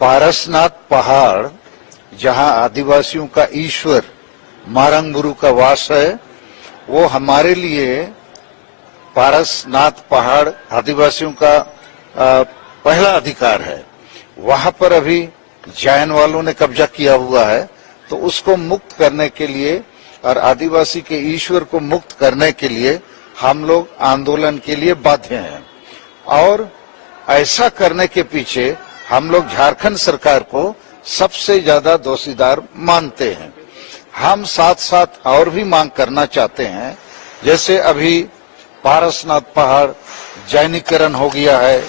पारसनाथ पहाड़ जहां आदिवासियों का ईश्वर मारंगबुरु का वास है, वो हमारे लिए पारसनाथ पहाड़ आदिवासियों का पहला अधिकार है। वहां पर अभी जैन वालों ने कब्जा किया हुआ है, तो उसको मुक्त करने के लिए और आदिवासी के ईश्वर को मुक्त करने के लिए हम लोग आंदोलन के लिए बाध्य हैं। और ऐसा करने के पीछे हम लोग झारखंड सरकार को सबसे ज्यादा दोषीदार मानते हैं। हम साथ साथ और भी मांग करना चाहते हैं, जैसे अभी पारसनाथ पहाड़ जैनीकरण हो गया है,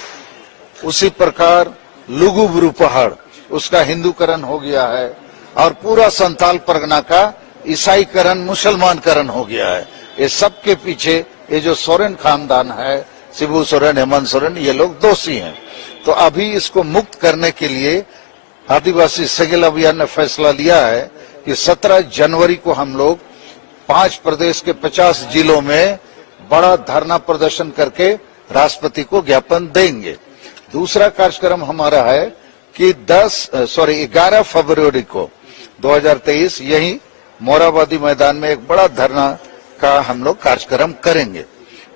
उसी प्रकार लुगुबुरु पहाड़ उसका हिंदूकरण हो गया है, और पूरा संताल परगना का ईसाईकरण मुसलमानकरण हो गया है। ये सब के पीछे ये जो सोरेन खानदान है, शिबू सोरेन, हेमंत सोरेन, ये लोग दोषी हैं। तो अभी इसको मुक्त करने के लिए आदिवासी सेगेल अभियान ने फैसला लिया है कि 17 जनवरी को हम लोग 5 प्रदेश के 50 जिलों में बड़ा धरना प्रदर्शन करके राष्ट्रपति को ज्ञापन देंगे। दूसरा कार्यक्रम हमारा है कि 11 फरवरी को 2023 यही मोराबादी मैदान में एक बड़ा धरना का हम लोग कार्यक्रम करेंगे।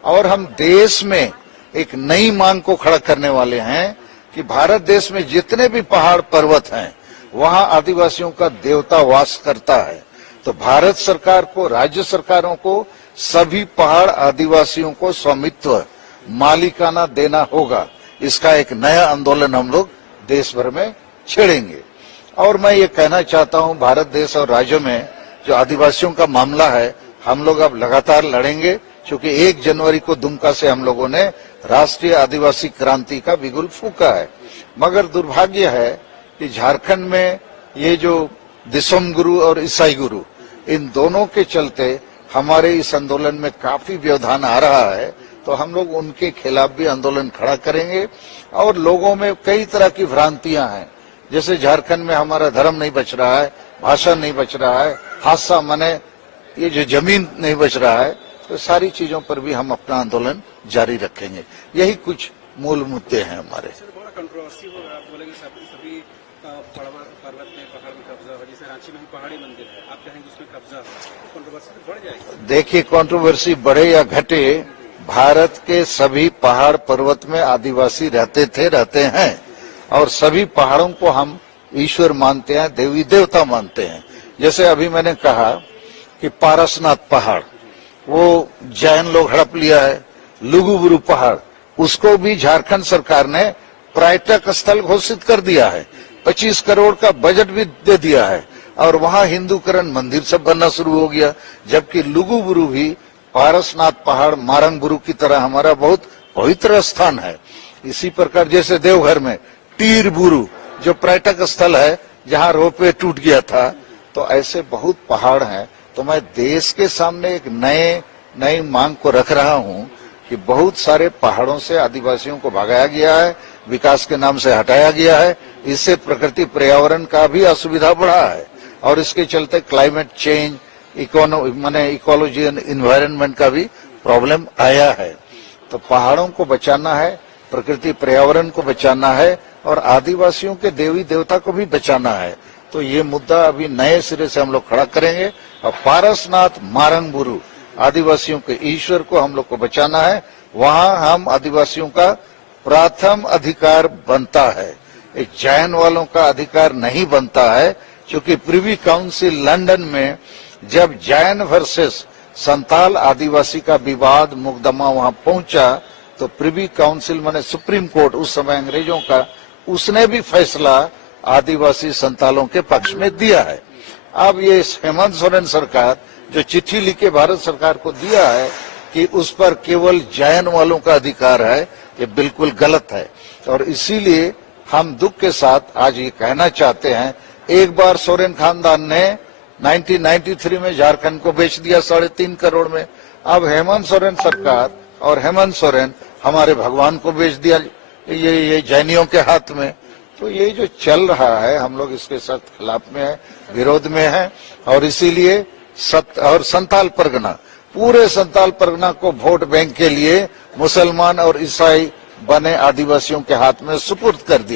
और हम देश में एक नई मांग को खड़ा करने वाले हैं कि भारत देश में जितने भी पहाड़ पर्वत हैं, वहां आदिवासियों का देवता वास करता है। तो भारत सरकार को, राज्य सरकारों को सभी पहाड़ आदिवासियों को स्वामित्व मालिकाना देना होगा। इसका एक नया आंदोलन हम लोग देश भर में छेड़ेंगे। और मैं ये कहना चाहता हूं, भारत देश और राज्यों में जो आदिवासियों का मामला है, हम लोग अब लगातार लड़ेंगे, क्योंकि 1 जनवरी को दुमका से हम लोगों ने राष्ट्रीय आदिवासी क्रांति का बिगुल फूंका है। मगर दुर्भाग्य है कि झारखंड में ये जो दिसोम गुरु और ईसाई गुरु, इन दोनों के चलते हमारे इस आंदोलन में काफी व्यवधान आ रहा है। तो हम लोग उनके खिलाफ भी आंदोलन खड़ा करेंगे। और लोगों में कई तरह की भ्रांतियां हैं, जैसे झारखंड में हमारा धर्म नहीं बच रहा है, भाषा नहीं बच रहा है, हादसा माने ये जो जमीन नहीं बच रहा है, तो सारी चीजों पर भी हम अपना आंदोलन जारी रखेंगे। यही कुछ मूल मुद्दे हैं हमारे। बड़ा कंट्रोवर्सी हो रहा है, आप बोलेंगे सभी पर्वत में पहाड़ में कब्जा हो, जैसे रांची में पहाड़ी मंदिर है, आप कहेंगे उसमें कब्जा हो, तो कंट्रोवर्सी बढ़ जाएगी। देखिए, कंट्रोवर्सी बढ़े या घटे, भारत के सभी पहाड़ पर्वत में आदिवासी रहते हैं, और सभी पहाड़ों को हम ईश्वर मानते हैं, देवी देवता मानते हैं। जैसे अभी मैंने कहा कि पारसनाथ पहाड़ वो जैन लोग हड़प लिया है, लुगुबुरु पहाड़ उसको भी झारखंड सरकार ने पर्यटक स्थल घोषित कर दिया है, 25 करोड़ का बजट भी दे दिया है, और वहां हिंदूकरण मंदिर सब बनना शुरू हो गया। जबकि लुगुबुरु भी पारसनाथ पहाड़ मारंगबुरु की तरह हमारा बहुत पवित्र स्थान है। इसी प्रकार जैसे देवघर में टीरबुरु जो पर्यटक स्थल है, जहां रोपवे टूट गया था, तो ऐसे बहुत पहाड़ हैं। तो मैं देश के सामने एक नई मांग को रख रहा हूं कि बहुत सारे पहाड़ों से आदिवासियों को भगाया गया है, विकास के नाम से हटाया गया है। इससे प्रकृति पर्यावरण का भी असुविधा बढ़ा है, और इसके चलते climate change, ecology and environment का भी प्रॉब्लम आया है। तो पहाड़ों को बचाना है, प्रकृति पर्यावरण को बचाना है, और आदिवासियों के देवी देवता को भी बचाना है। तो ये मुद्दा अभी नए सिरे से हम लोग खड़ा करेंगे। और पारसनाथ मारंगबुरु आदिवासियों के ईश्वर को हम लोग को बचाना है। वहां हम आदिवासियों का प्रथम अधिकार बनता है, एक जैन वालों का अधिकार नहीं बनता है। क्योंकि प्रिवी काउंसिल लंदन में जब जैन वर्सेस संताल आदिवासी का विवाद मुकदमा वहां पहुंचा, तो प्रिवी काउंसिल माने सुप्रीम कोर्ट उस समय अंग्रेजों का, उसने भी फैसला आदिवासी संतालों के पक्ष में दिया है। अब ये हेमंत सोरेन सरकार जो चिट्ठी लिखे भारत सरकार को दिया है कि उस पर केवल जैन वालों का अधिकार है, ये बिल्कुल गलत है। और इसीलिए हम दुख के साथ आज ये कहना चाहते हैं, एक बार सोरेन खानदान ने 1993 में झारखंड को बेच दिया 3.5 करोड़ में। अब हेमंत सोरेन सरकार और हेमंत सोरेन हमारे भगवान को बेच दिया ये जैनियों के हाथ में। तो ये जो चल रहा है, हम लोग इसके सख्त खिलाफ में है, विरोध में है। और इसीलिए संताल परगना, पूरे संताल परगना को वोट बैंक के लिए मुसलमान और ईसाई बने आदिवासियों के हाथ में सुपुर्द कर दिया।